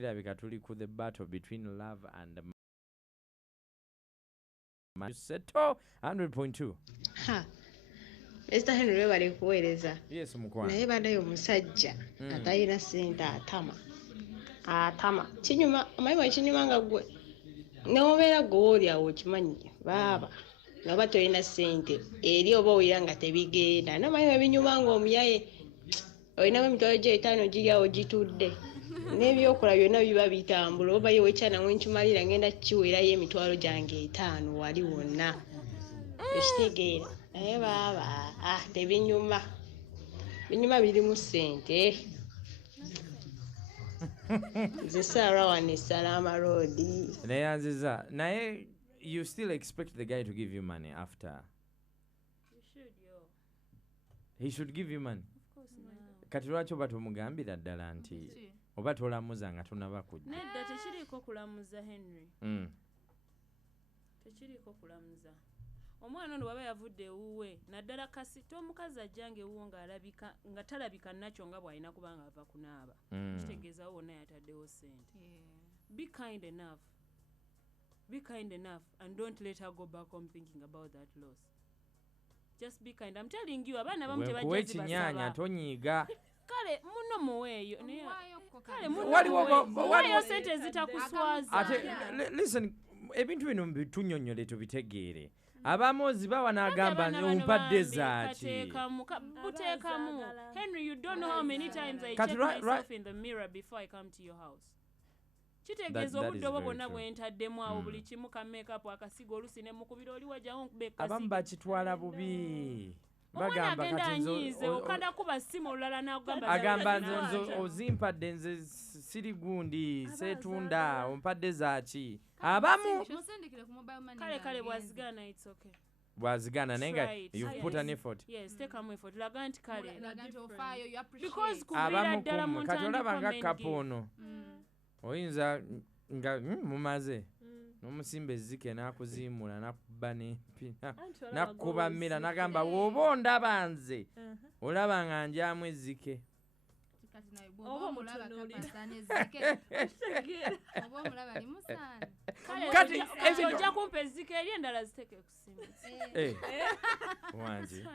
the battle between love and you settle 100.2. Ha. Mr. Henry bali kuweereza. Yes, mukwana. Naye baddayo omusajja atayina ssente atama. Kinyuma amayiwa kinyuma nga gwe. N'obeera gwe oli awo okimanyi baaba. Noba tolina ssente eri oba owulira nga tebigenda. N'amayiwa ebinyuma ng'omuyaye. Olinamu emitwalo gye 5 giri awo gitudde. N'ebyokola byonna biba bitambula oba ye wekyana mwenkimalira ngenda kiweerayo emitwalo gyange 5 wali wonna. Ekitegeera naye baaba tebinyuma birimu ssente. Nze Sarah wano Salama Road. Naye you still expect the guy to give you money after? You should, yo. He should give you money? Of course not. Kati lwaki oba tomugambira ddala nti oba tolamuza nga tonaba kujja? Nedda tekiriiko kulamuza Henry. Tekiriiko kulamuza. Omwana ono baba yavudde ewuwe naddala kasita omukazi ajjange ewuwo nga talabika nakyo nga bw'alina kubanga ava kunaaba. Kitegeeza wonna yataddewo ssente. Be kind enough. Be kind enough and don't let her go back home thinking about that loss. Just be kind. I'm telling you, abaana bamu tebajja zibasaaba. Tonyiiga. Kale muno muweeyo. Kale waliwo sente zitakuswaza. Listen, ebintu bino bitunyonyole tubitegeere. Abamozi bawa n'agamba ompadde zaaki. Buteekamu. Henry, you don't know how many times I check myself in the mirror before I come to your house. Kitegeeza obudde obwo bwonna bwe ntaddemu awo buli kimu ka makeup akasigo olusi ne mukubira oli wajjawo nkube kasigo. Abamu bakitwala bubi. Bagamba kati nze okanda kuba simu olulala n'agamba agamba nze ozimpadde nze siri gundi seetunda ompadde zaaki. Abamu kale bwazigana it's okay. Bwazigana naye nga you've put an effort. Yes, take a effort. Laga nti kale. Because kubira ddala mu kati olaba nga kapo ono. Oyinza nga mumaze n'omusimba ezzike n'akuziimula n'akuba n'empi n'akuba mmira n'agamba w'oba ondaba nze olaba nga ndyamu ezzike. Kati ojja kumpa ezzike eri endala ziteeke ku simu. Wangi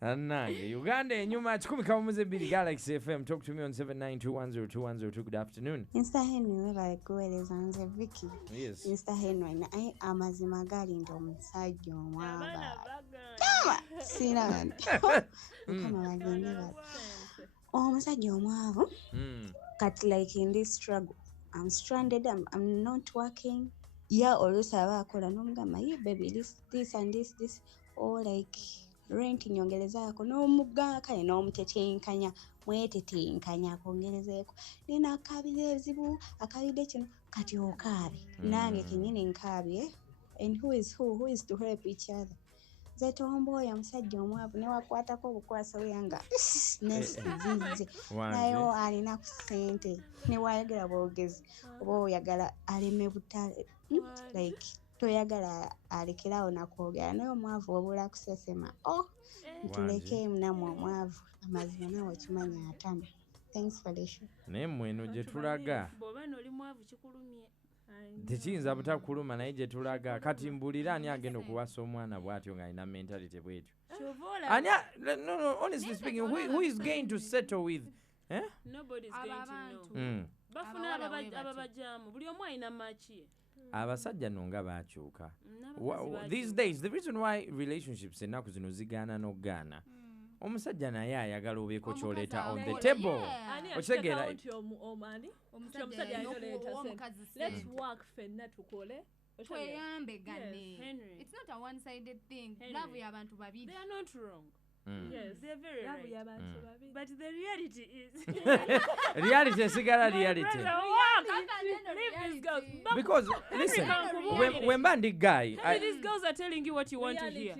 Annange Uganda enyuma 10.2 Galaxy FM. Talk to me on 792102102. Good afternoon. Mr. Henry bali kuweereza nze Vicky. Yes. Mr. Henry amazima gali nti omusajja omwaba sina bantu kama bagende bali omusajja omwavu kati like in this struggle I'm stranded, I'm not working. Yeah, always abakola n'omugamba ye baby this and this or like rent nyongereza yako n'omugga kale n'omutetenkanya mwetetenkanya akongerezeeko nina akabira ebizibu akabidde kino kati okaabe nange kenyini nkaabe and who is to help each other. Ze tomboya omusajja omwavu ne wakwatako obukwasa oyanga nesizize nayo alina ku ssente ne wayagala bwogezi oba oyagala aleme butale like toyagala alekerawo nakwogera naye omwavu obula kusesema ntuleke namwe omwavu amazima nawe kimanya atana. Thanks for the show. Naye mweno gye tulaga bw'oba n'oli mwavu kikulumye. tekiyinza butakuluma naye gye tulaga kati mbulira ani agenda okuwasa omwana bw'atyo ng'alina mentality bw'etyo. No, honestly speaking, who is going to settle with? Nobody is going to know. Bafuna ababajamu buli omu alina maki. Abasajja no nga baakyuka. These days, the reason why relationships ennaku zino zigaana n'ogaana omusajja naye ayagala obeeko kyoleeta on the table. Okitegera let's work fenna tukole tweyambegane. It's not a one-sided thing. Love y'abantu babiri. They are not wrong. Yes, they're very right. But the reality is reality esigala reality. Because listen, when Bandy Guy, these girls are telling you what you want to hear.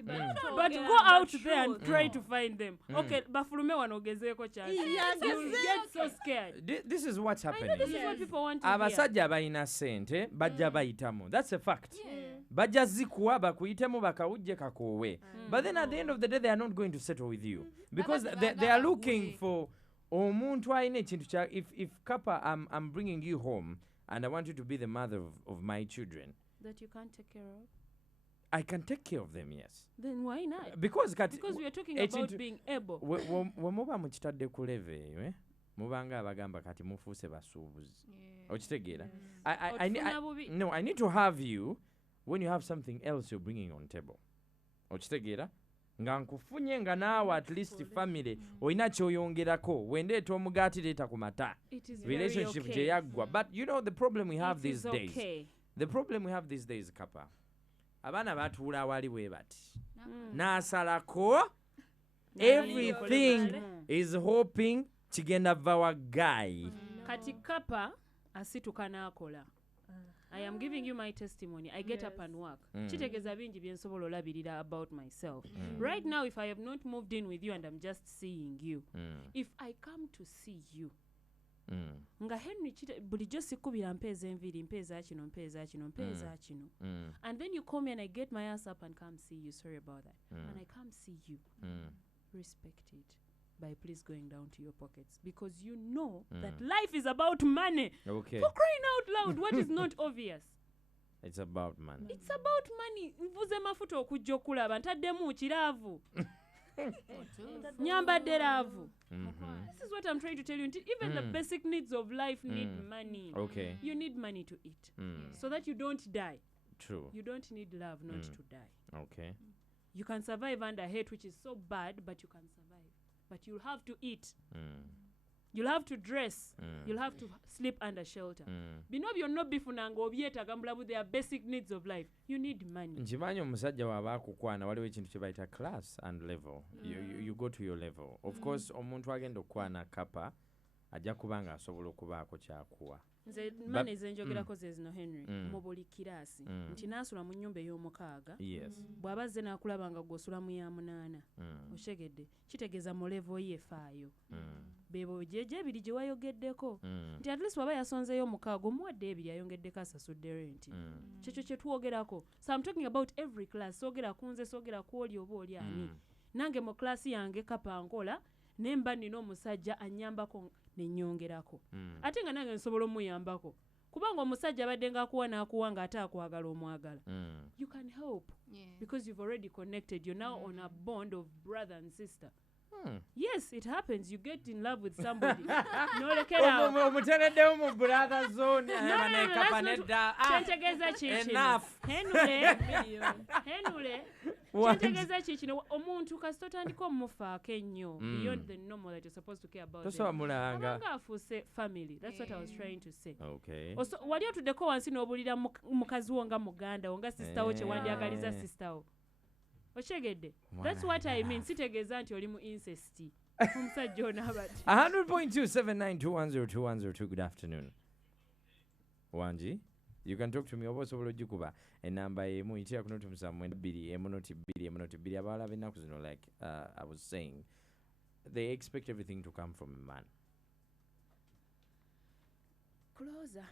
But go out there and try to find them. Okay, bafulume wanogezeeko chance. You get so scared. This is what's happening. I know this is what people want to hear. Abasajja bayina sente bajja bayitamu. That's a fact. Bajja zikuwa bakuyitemu bakawujje kakoowe. But then at the end of the day they are not going to settle with you because they are looking for omuntu alina ekintu kya if Kapa I'm bringing you home and I want you to be the mother of my children that you can't take care of. I can take care of them, yes. Then why not? Because we are talking about being able. We muba mukitadde ku level eyo mubanga abagamba kati mufuuse basuubuzi okitegeera I need to have you when you have something else you're bringing on table okitegeera nga nkufunye nga naawe at least family olina kyoyongerako wendeeta omugaati leeta ku mata relationship gye yaggwa but you know the problem we have these days the problem we have these days Kapa abaana batuula awali bwe bati n'asalako everything is hoping kigenda vawa Guy kati Kapa asituka n'akola. I am giving you my testimony. I get up and work. Chitegeza bingi byensobola olabirira about myself. Right now, if I have not moved in with you and I'm just seeing you, if I come to see you, nga Henry bulijjo sikubira mpeeza enviri mpeeza kino and then you call me and I get my ass up and come see you. Sorry about that. And I come see you. Respect it by please going down to your pockets because you know that life is about money. Okay. For crying out loud, what is not obvious? It's about money. It's about money. Nvuze mafuta okujja okulaba ntaddemu kiraavu. Nyambadde laavu. This is what I'm trying to tell you. Even the basic needs of life need money. Okay. You need money to eat so that you don't die. True. You don't need love not to die. Okay. You can survive under hate, which is so bad, but you can survive. But you'll have to eat. You'll have to dress. You'll have to sleep under shelter. Bino byonna bifunanga obyetaaga mbulabu they are basic needs of life. You need money. Nkimanyi omusajja waaba akukwana waliwo ekintu kye bayita class and level. You go to your level. Of course omuntu agenda okukwana Kapa ajja kubanga asobola okubaako kyakuwa. Nze mane zenjogerako ze zino Henry mu buli kiraasi nti naasula mu nnyumba ey'omukaaga bw'aba azze n'akulaba nga gw'osula mu ya munaana oshegedde kitegeeza mu level ye efaayo beebo jeje ebiri gye wayogeddeko nti at least bw'aba yasonzeeyo omukaaga omuwadde ebiri ayongeddeko asasudde renti kyekyo kye twogerako. So I'm talking about every class. Soogera ku nze soogera ku oli oba oli ani nange mu klaasi yange Kapa nkola nemba nina omusajja annyambako nenyongerako ate nga nange nsobola omuyambako kubanga omusajja abadde ng'akuwa n'akuwa ng'ate akwagala omwagala. You can help because you've already connected. You're now on a bond of brother and sister. Yes, it happens. You get in love with somebody. Omutereddewo mu brother zone. Kyentegeeza kikino. Henule. Kyentegeeza kikino. Omuntu kasita otandika omufaako ennyo beyond the normal that you're supposed to care about them. Tosoba mulanga. Abanga afuuse family. That's what I was trying to say. Okay. Wali otuddeko wansi n'obulira mukazi wo nga muganda wo nga sister wo kye wandyagaliza sister wo. Oshegedde. That's what I mean. Sitegeeza nti oli mu incest. Omusajja ono abadde. 100.279210210. Good afternoon. Wanji, you can talk to me. Oba osobola ogikuba enamba emu itira kuno tumusamu 2 abawala b'ennaku zino like I was saying they expect everything to come from a man. Closer.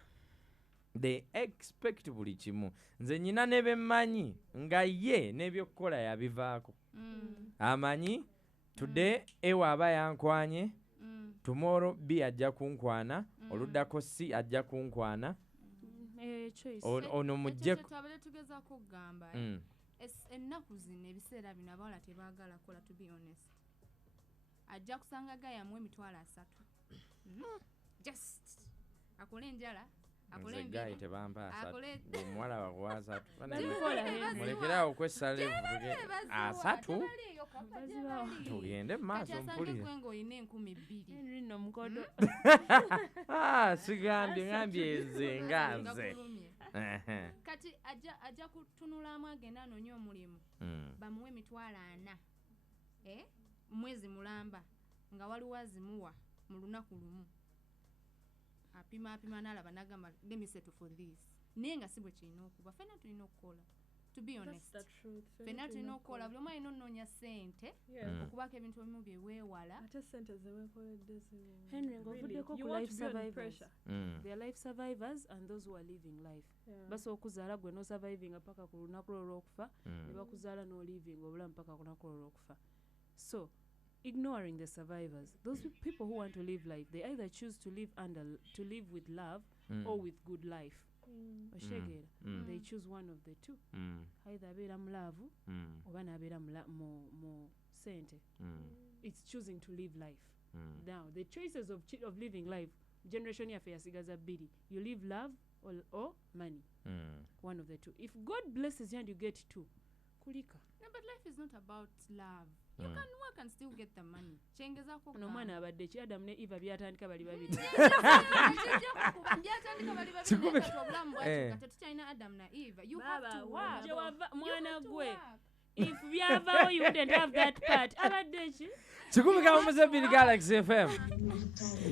They expect buli kimu. Nze nyina ne bemmanyi nga ye n'ebyokukola yabivaako. Amanyi today ewa aba yankwanye tomorrow B ajja kunkwana oluddako C ajja kunkwana ono mujje twabale tugeza kugamba ennaku zino ebiseera bino abawala tebaagala kola to be honest ajja kusanga Guy amwe emitwalo 3 just akole enjala Guy tebampa omuwala bakuwaza mulekerawo okwessala evuge 3 tugende mu maaso mpulire Henry n'omukodo. Sigambye ngambye nze nga nze kati ajja kutunulamu agenda anoonya omulimu bamuwe emitwalo 4 mwezi mulamba nga waliwo azimuwa mu lunaku lumu apima n'alaba n'agamba let me settle for this naye nga si bwe kirina okuba ffenna tulina okukola to be honest ffenna tulina okukola buli omu alina onoonya ssente okubaako ebintu ebimu bye weewala ate ssente zeweekoledde Henry ng'ovuddeko ku life survivors. They are life survivors and those who are living life. Basobola okuzaala gwe n'osurvivinga paka ku lunaku lwo olw'okufa ne bakuzaala n'olivinga obulamu paka ku lunaku lwo olw'okufa. So ignoring the survivors. Those people who want to live life, they either choose to live with love or with good life. They choose one of the two. Either abera mulavu oba nabera mu sente. It's choosing to live life. Now the choices of living life, generation yafe yasigaza bbiri. You live love or money. One of the two. If God blesses you and you get two, kulika. No, but life is not about love. You can work and still get the money. Chengeza ko no mwana abadde ki Adam ne Eva byatandika bali babiri. Byatandika bali babiri problem bwati katutayina Adam na Eva. You have to work. Mwana gwe. If byavaawo you wouldn't have that part. Abadde ki? Chikumika Muzabiri Galaxy FM.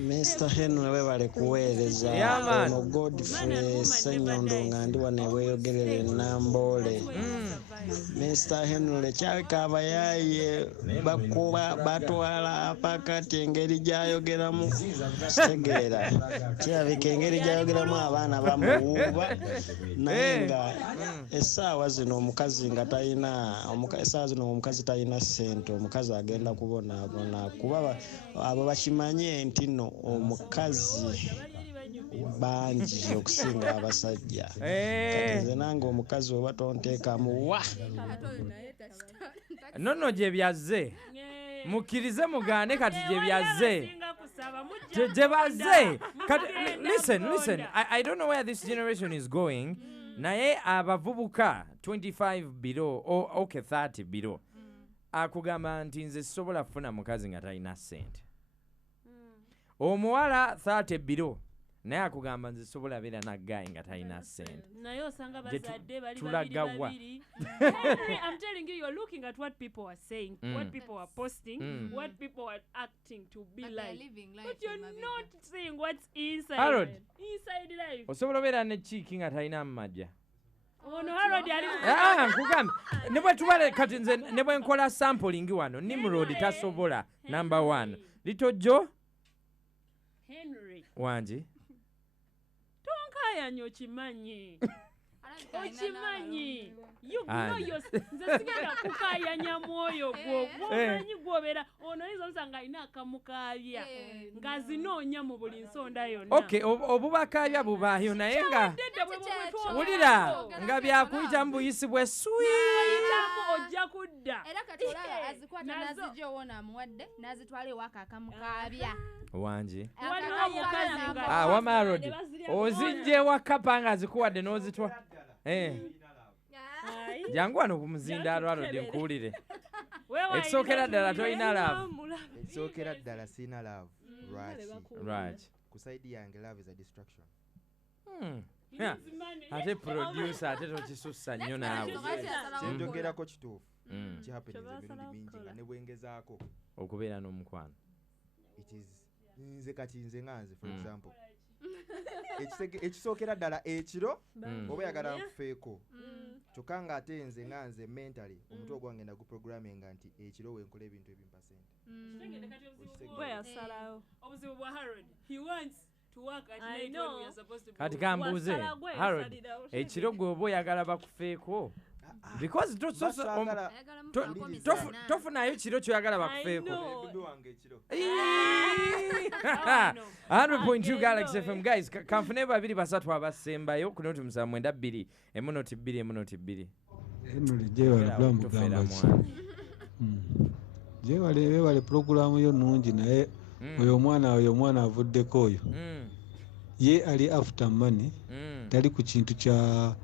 Mr. Henry webale kuweereza ono Godfrey Senyondo ngandi waneweyogerere Nambole. Mr. Henry kyalika abayaye bakuba batwala pakati engeri gyayogeramu segeera kyabika engeri gyayogeramu abaana bamuwuuba naye nga essaawa zino omukazi nga talina essaawa zino omukazi talina ssente omukazi agenda kubona kuba abo bakimanye nti no omukazi bangi okusinga abasajja kati nze nange omukazi oba tonteekamu wa nono gye byazze mukkirize mugaane kati gye byazze gye bazze listen I don't know where this generation is going naye abavubuka 25 below or okay 30 below akugamba nti nze sisobola kufuna mukazi nga talina ssente omuwala 30 below naye akugamba nze sisobola beera naggayi nga talina ssente naye osanga bazadde bali tulagawa. babiri. I'm telling you, you're looking at what people are saying, what people are posting, what people are acting to be like. But you're not saying what's inside. Harold. Inside life. osobola obeera ne chiiki nga talina mumajja Ono Harold ali nkugamba ne bwe tubale kati nze ne bwe nkola sampling wano Nimrod tasobola number 1 Little Joe Henry. wangi Tonkayanya okimanyi. Okimanyi. You know nze sigenda kukayanya mwoyo gwo. Gwomanyi gwobera ono izo nsanga alina akamukaabya. Ngazinoonya mu buli nsonda yonna. Okay obubakaabya bubaayo naye nga wulira nga byakuyita mu buyisi bwe Ayitamu ojja kudda. Era kati olaba azikwata nazijja owona amuwadde nazitwala ewaka akamukaabya. wangi Waliwo omukazi nga Wamarod ozijje wakapa nga zikuwadde n'ozitwa jangu wano ku muzindaalo Harold nkuwulire ekisookera ddala tolina love ekisookera ddala sina love right kusaidi yange love is a distraction ate producer ate tokisussa nnyo naawe kyenjogerako kituufu kihappens emirundi mingi nga ne bwengezaako okubeera n'omukwano it is nze kati nze nganze for example ekisookera ddala ekiro oba yagala nkufeeko kyokka nga ate nze nganze mentally omutwe ogwange naguprograminga nti ekiro wenkola ebintu ebimpa sente obuzibu bwa Harold. He wants to work at night when we are supposed to be. kati kambuuze Harold ekiro gwe oba oyagala bakufeeko because tofunayo kiro kyoyagala bakufeeko 100.2 Galaxy FM guys kanfune babiri basatu abasembayo ku noti 7.2 emunoti 2 emunoti 2 Henry jewala blamugamba jewale programu yo nungi naye oyo mwana avuddeko oyo ye ali after money tali ku kintu kya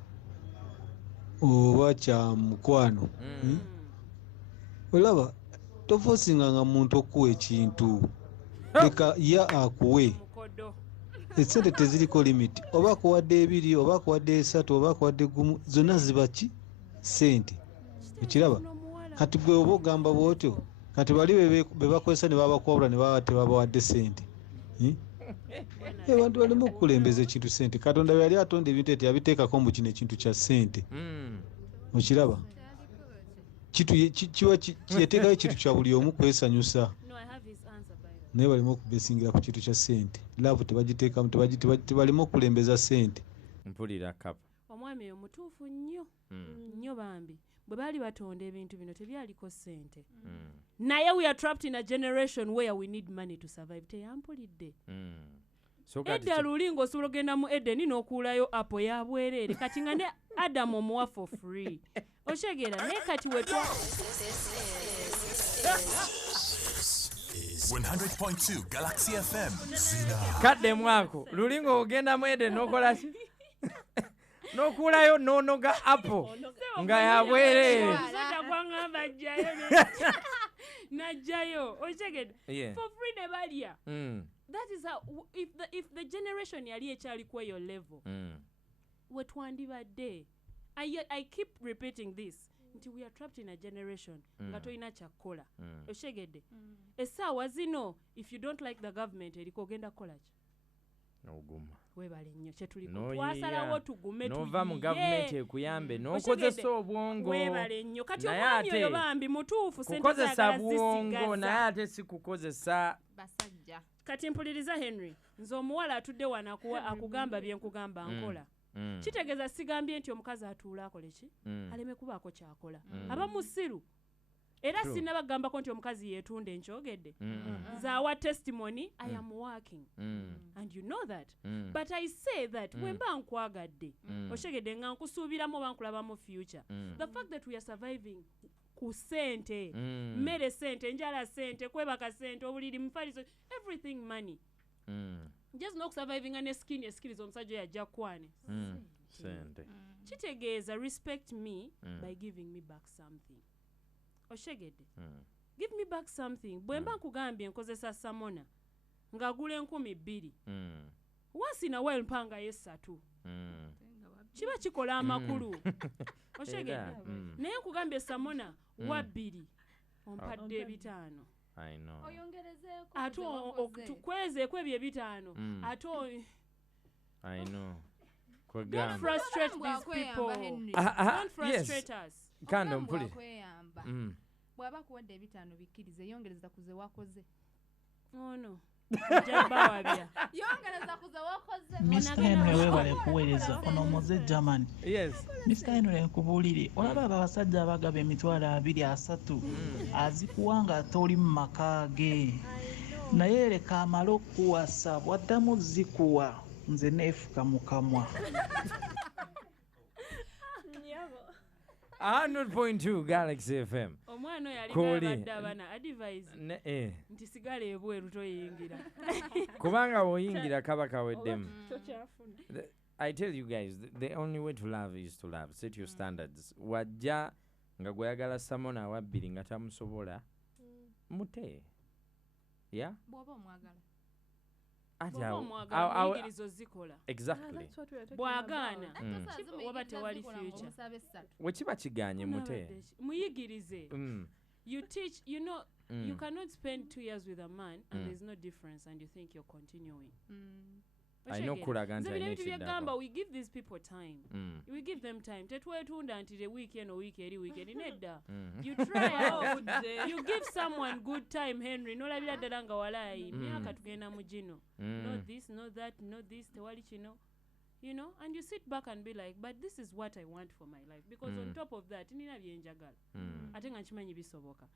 oba kya mukwano olaba tofosinga nga muntu okuwa ekintu leka ya akuwe esente teziriko limiti oba akuwadde 2 oba akuwadde 3 oba akuwadde 1 zonna ziba ki sente ekiraba kati gwe oba ogamba bwotyo kati bali be bakozesa ne babakwabula ne baba tebabawadde sente abantu balimo okukulembeza ekintu sente katonda yali atonda ebintu eti yabiteekako mu kino ekintu kya sente okiraba kiwa kiyeteekayo ekintu kya buli omu kwesanyusa naye balimo okubesingira ku kintu kya sente laavu tebagiteekamu tebalimo okulembeza sente mpulira kapa omwami oyo mutuufu nnyo nnyo bambi bwe baali batonda ebintu bino tebyaliko ssente naye we are trapped in a generation where we need money to survive. Teyampulidde edda luli ng'osobola ogenda mu Edeni n'okuulayo apo ya bwereere kati nga ne Adam omuwa for free okyegera naye kati we 100.2 Galaxy FM. Kadde mwako luli ng'ogenda mu Edeni n'okola ki n'okuulayo n'onoga apo nga ya bwereere gwangamba jjayo najjayo okyegedde for free ne balya. That is how if the generation yali ekyali ku eyo level we twandibadde. I keep repeating this nti we are trapped in a generation nga toyina kyakukola okyegedde essaawa zino if you don't like the government eriko ogenda kukola ki oguma webale nnyo kyetuliko twasalawo tugume nova mu gavumenti ekuyambe n'okozesa obwongo webale nnyo kati omwami oyo bambi mutuufu kukozesa bwongo naye ate si kukozesa basajja. Kati mpuliriza Henry nze omuwala atudde wano akugamba bye nkugamba nkola kitegeeza sigambye nti omukazi atuula akole ki aleme kubaako kyakola aba musiru era sinabagambako nti omukazi yeetunda enkyogedde zaawa testimony I am working and you know that but I say that bwemba nkwagadde okyegedde nga nkusuubiramu oba nkulaba mu future the fact that we are surviving ku sente mmere sente njala sente kwebaka sente obuliri mufaliso everything money just not surviving an skills omusajja yajja kwane sente kitegeeza respect me by giving me back something oshegedde give me back something bwemba nkugambye nkozesa samona ngagula 2,000 once in a while mpanga yesatu kiba kikola amakulu oshegedde naye nkugambye samona wa 2 ompadde 5 I know oyongerezeko ato tukwezeeko ebyo 5 ato I know don't frustrate these people don't frustrate us kando mpuli bwaba kuwadde 5 bikkirize yongereza kuze wakoze no jabawabya yongereza kuze wakoze Mr. Henry webale kuweereza ono muze German. Yes Mr. Henry nkubuulire olaba abasajja abagaba emitwalo 2-3 azikuwanga toli mu maka ge naye leka amala okuwasa bwaddamu zikuwa nze neefuka mu kamwa 100.2 Galaxy FM. Omwana yali abana advise nti sigala ebweru toyingira kubanga woyingira kaba kaweddemu. I tell you guys the only way to love is to love. Set your standards. Wajja nga gweyagala samona awa 2 nga tamusobola mute yeah bwaba omwagala exactly bwagaana waba tewali future wekiba kiganye mute muyigirize you teach you know you cannot spend 2 years with a man and there's no difference and you think you're continuing I know kulaga nti ayina ekidagamba we give these people time we give them time tetwetunda nti the weekend or week eri weekend nedda you try out you give someone good time Henry nolabira ddala nga walayi myaka tugenda mu gino no this no that no this tewali kino you know and you sit back and be like but this is what I want for my life because on top of that nina byenjagala ate nga nkimanyi bisoboka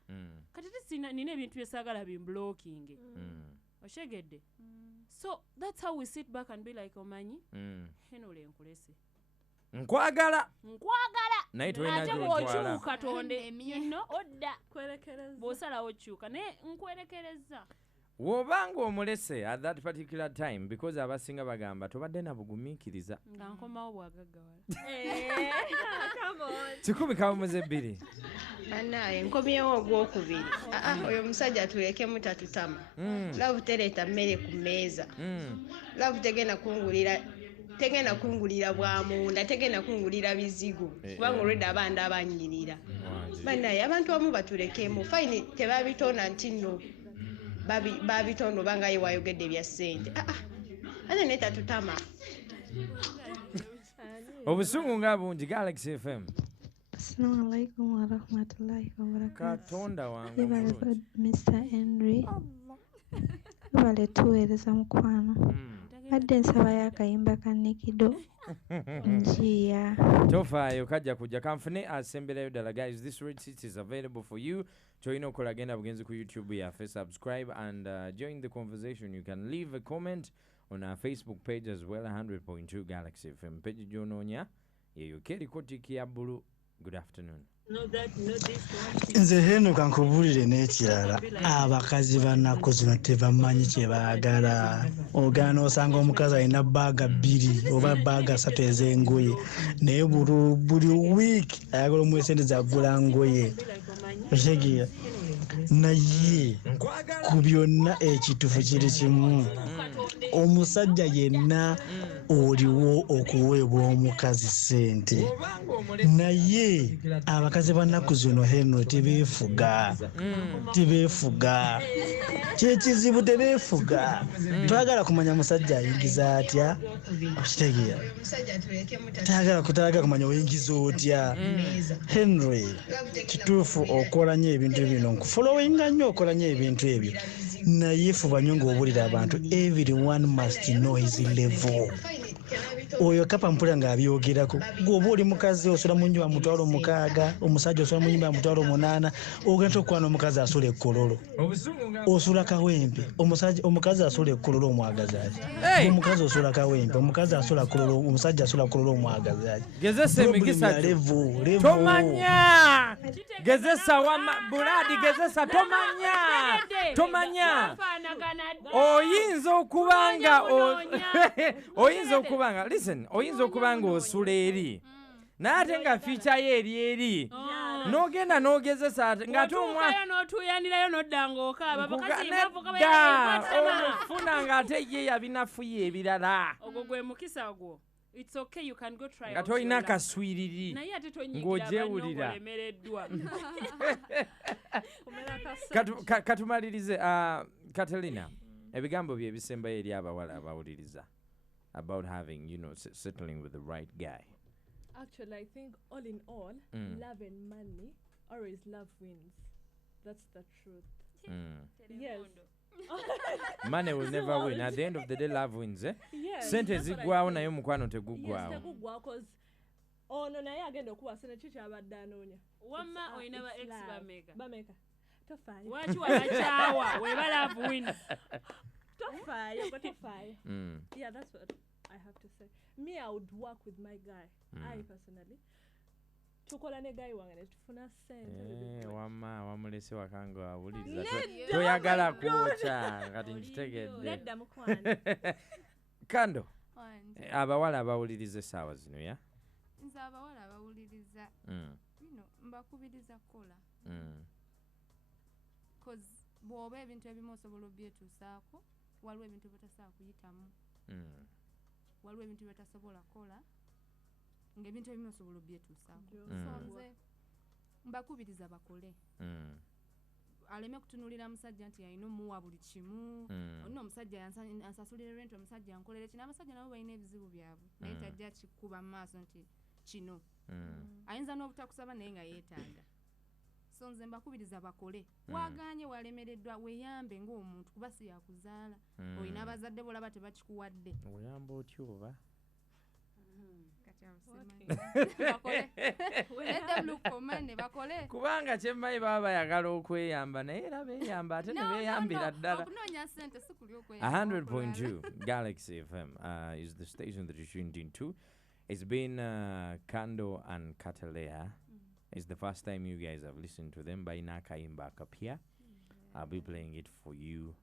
kati nina ebintu byesaagala bimblocking oshegedde so that's how we sit back and be like omanyi henole nkulese nkwagala naye toyina katonde you odda kwerekereza bosalawo kyuka naye nkwerekereza wobanga omulese at that particular time because abasinga bagamba tobadde na bugumiikiriza nga nkomawo bwagaggawala kikumi kamuze 2 anaye nkomyewo ogwokubiri oyo omusajja tuleke mutatutama love tereta mmere ku mmeeza love tegenda kungulira bwamunda tegenda kungulira bizigo kubanga olwedde abanda abanyirira banaye abantu abamu batulekemu fine tebabitonda nti nno babitonda obanga ye wayogedde bya ssente ate naye tatutama obusungu nga bungi Galaxy FM. Assalamu alaikum wa rahmatullahi wa barakatuh. Katonda wange Mr. Henry wale tuweereza mukwano badde nsabayo akayimba ka Nikido njiya tofaayo kajja kujja kanfune asemberayo ddala guys. This red seat is available for you. Kyolina okukola genda bugenzi ku YouTube yaffe, subscribe and join the conversation. You can leave a comment on our Facebook page as well, 100.2 Galaxy FM. Page gy'onoonya yeyo kerikotiki ya bbulu. Good afternoon. Nze heno kankubulire n'ekirala, abakazi bannaku zino tebamanyi kye baagala. Ogaana osanga omukazi alina bbaaga 2 oba bbaaga 3 ez'engoye naye buli wiiki ayagala omuwa sente zagula ngoye. Otegeera naye ku byonna ekituufu kiri kimu, omusajja yenna oliwo okuweebwa omukazi ssente, naye abakazi bannaku zino heno tebeefuga. Kyekizibu tebeefuga. Twagala kumanya musajja ayingiza atya, okitegeera, tayagala kumanya oyingiza otya. Henry kituufu okola nnyo ebintu bino, nkufolowinga nnyo okola nnyo ebintu ebyo, naye fuba nnyo ng'obuulira abantu, everyone must know his level. Oyo Kapa mpulira ng'abyogerako. Gw'oba oli mukazi osula mu nnyumba mutwalo 6, omusajja osula mu nnyumba mutwalo 8, ogenda okwana omukazi asula ekkololo, osula kawempe. Omukazi asula ekkololo omwagazi ati, omukazi osula kawempe, omukazi asula kololo, omusajja asula kololo omwagazi ati. Gezesa emigisa tomanya. Gezesa buladi, gezesa tomanya. Oyinza okubanga listen, oyinza okubanga osula eri naye ate nga ficha ye eri n'ogenda n'ogezesa ng'ate n'otuyanirayo n'oddanga okaaba omufuna ng'ate ye yabinafuye ebirala. Ogwo gwe mukisa gwo. It's okay, you can go try. Nga tolina kaswiriri ng'ogyewulira. Katumalirize Catalina, ebigambo bye ebisembayo eri abawala abawuliriza about having, settling with the right guy. Actually, I think all in all, love and money, always love wins. That's the truth. Yes. Money will never win. At the end of the day, love wins, eh? Yes. Sente zigwawo naye mukwano tegugwawo. Yes, tegugwawo because ono naye agenda okuwa sente kiki abadde anoonya. Wamma oyina ba ex bameka. Tofaayo. Waki wabakyawa weba love wins. Tofaayo, but tofaayo. Yeah, that's what I have to say. Me, I would work with my guy. I personally. Tukola ne guy wange ne tufuna sente. Wamma wamulese wakango awuliriza. Toyagala kuocha kati nkitegedde. Nedda mukwano. Kando. Abawala abawuliriza essaawa zino ya? Nze abawala abawuliriza. Mbakubiriza kukola. Because bw'oba ebintu ebimu osobola obyetuusaako, waliwo ebintu by'otasobola kuyitamu. Waliwo ebintu by'otasobola kukola, ng'ebintu ebimu osobola obyetuusaako. So nze mbakubiriza bakole. Aleme kutunulira musajja nti alina omuwa buli kimu. Olina omusajja ansasulira rent, omusajja ankolera kino. Abasajja nabo balina ebizibu byabwe naye tajja kikuba mu maaso nti kino. Ayinza n'obutakusaba naye nga yeetaaga. So nze mbakubiriza bakole. Waganye walemereddwa weeyambe ng'omuntu kuba si yakuzaala. Olina abazadde bolaba tebakikuwadde. Oyamba otya oba? Kubanga kyemmanyi baba bayagala okweyamba naye era beeyamba ate ne beeyambira ddala. 100.2 Galaxy FM is the station that you tuned into. It's been Kando and Catalea. It's the first time you guys have listened to them by Nakayimba Kapia. I'll be playing it for you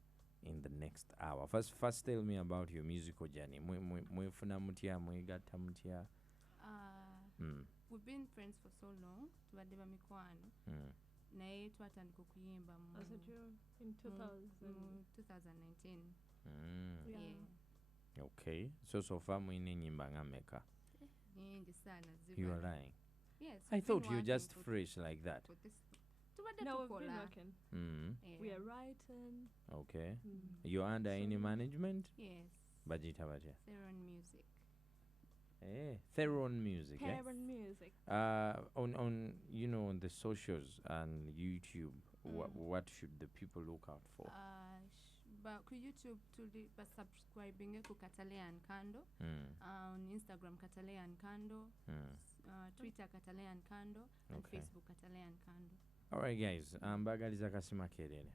in the next hour. First tell me about your musical journey. Mwefuna mutya, mwegata mutya. We've been friends for so long. Tubadde ba mikwano. Naye twatandika okuyimba mu in 2019. Yeah. Okay. So far mwine nyimba ngameka. Nyingi sana ziba. You are lying. Yes. I thought you were just fresh like that. No, we've been working. We are writing. Okay. You're under any management? Yes. Bajita baja. Theron Music. Theron Music. Theron Music. On on the socials and YouTube, what should the people look out for? ku YouTube tuli subscribing ku Catalayan Kando, on Instagram Catalayan Kando, Twitter Catalayan Kando, and Facebook Catalayan Kando. All right, guys. Bagaliza kasima kelele.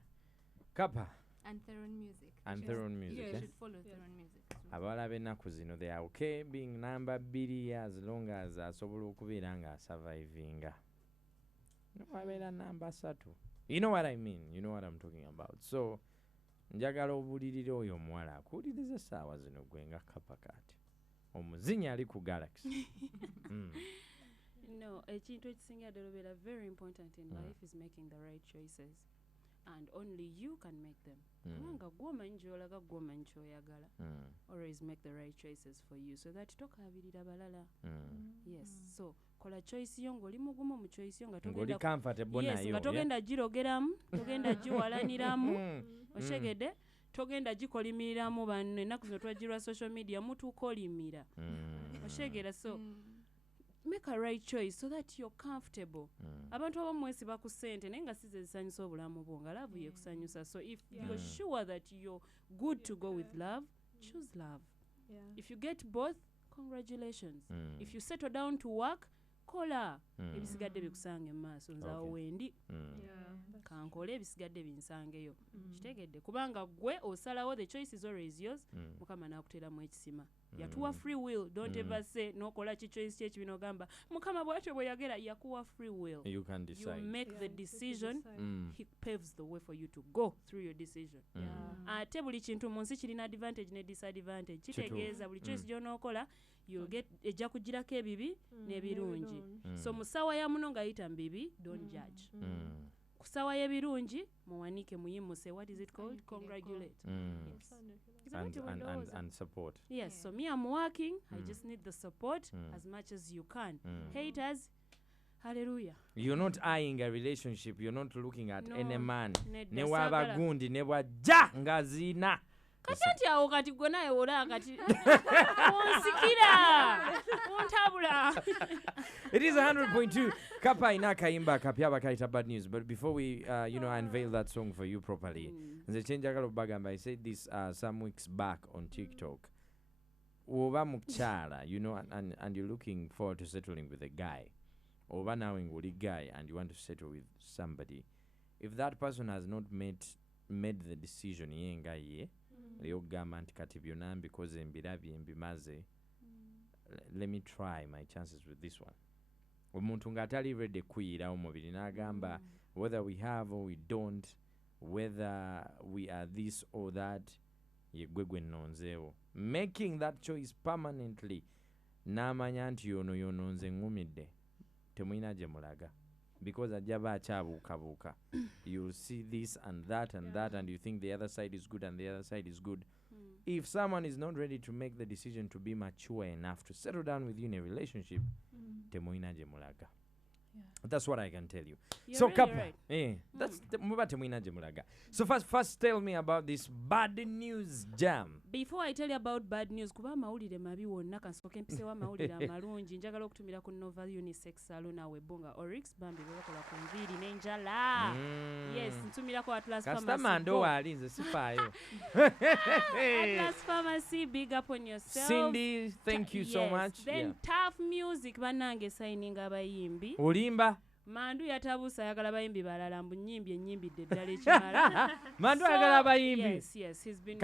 Kapa. And Theron Music. And Theron Music. You should follow Theron Music. Abala benaku zino they are okay being number 2 as long as asobola okubeera nga survivinga. No abera number 3. You know what I mean? You know what I'm talking about. So njagala obulirire oyo omuwala akuwuliriza essaawa zino gwe nga Kapa Cat. Omuzinyi ali ku Galaxy. No, ekintu ekisinga ddala very important in life is making the right choices. And only you can make them. Kubanga gw'omanyi gy'olaga gw'omanyi ky'oyagala. Always make the right choices for you so that tokabirira balala. Yes, so kola choice yo ng'oli mugumu mu choice yo nga togenda comfortable nayo. Yes, nga togenda girogeramu, togenda giwalaniramu. Oshegedde togenda gikolimiriramu banne ennaku zino twagirwa social media mutuuka olimira. Oshegera so make a right choice so that you're comfortable. Abantu abamwesi bakusente naye nga size zisanyusa obulamu bwo nga love ye kusanyusa. So if you're sure that you're good to go with love, choose love. If you get both, congratulations. If you settle down to work, kola ebisigadde bikusange maaso nzaawo wendi kankole ebisigadde binsangeyo kitegedde kubanga gwe osalawo the choice is always yours mukama n'akuteramu ekisima yatuwa free will. Don't ever say nokola ki choice kye kibino gamba mukama bwatyo bwe yagera yakuwa free will. You can decide. You make the decision. He paves the way for you to go through your decision. Ate buli kintu mu nsi kirina advantage ne disadvantage. Kitegeeza buli choice gy'onookola you'll get ejja kugirako ebibi n'ebirungi. So musawa ya muno ng'ayita mbibi, don't judge. Kusawa y'ebirungi muwanike muyimuse. What is it called? Congratulate. Yes. And support. Yes, so me I'm working. I just need the support as much as you can. Haters, hallelujah. You're not eyeing a relationship. You're not looking at any man. Ne wabagundi ne bwajja ngazina. Kati awo kati gwe naye ola kati onsikira ontabula. It is 100.2 Kapa ina kayimba kapyaba kaita bad news. But before we unveil that song for you properly, nze chenjagala bagamba, I said this some weeks back on TikTok. Oba mukchala, and you're looking forward to settling with a guy. Oba nawe ngoli guy and you want to settle with somebody. If that person has not made the decision yenga ye leogamba nti kati byonna because embirabye mbimaze, let me try my chances with this one. Omuntu ng'atali ready kuyira omubiri n'agamba whether we have or we don't, whether we are this or that, yegwegwe nonzeewo. Making that choice permanently n'amanya nti yono nze ngumidde temuyina gye mulaga. Because ajaba akyabuukabuuka. You'll see this and that and that and you think the other side is good and the other side is good. If someone is not ready to make the decision to be mature enough to settle down with you in a relationship, temuina je mulaga. That's what I can tell you. You're so really Kapa, right. that's muba temuina je mulaga. So first tell me about this bad news jam. Before I tell you about bad news, kuba amawulire mabi wonna kansoke mpisewa amawulire amalungi njagala okutumira ku Nova Unisex Salon awe bonga Oryx bambi bebakola ku nviiri n'enjala. Yes, ntumirako Atlas Pharmacy. Customer ndo wali nze sifayo. Atlas Pharmacy, big up on yourself. Cindy, thank you so much. Then Tough Music banange signing abayimbi. Olimba Mandu yatabusa ayagala bayimbi balala mbu nnyimbi ennyimbidde ddala ekimala. Mandu ayagala bayimbi. Yes, he's been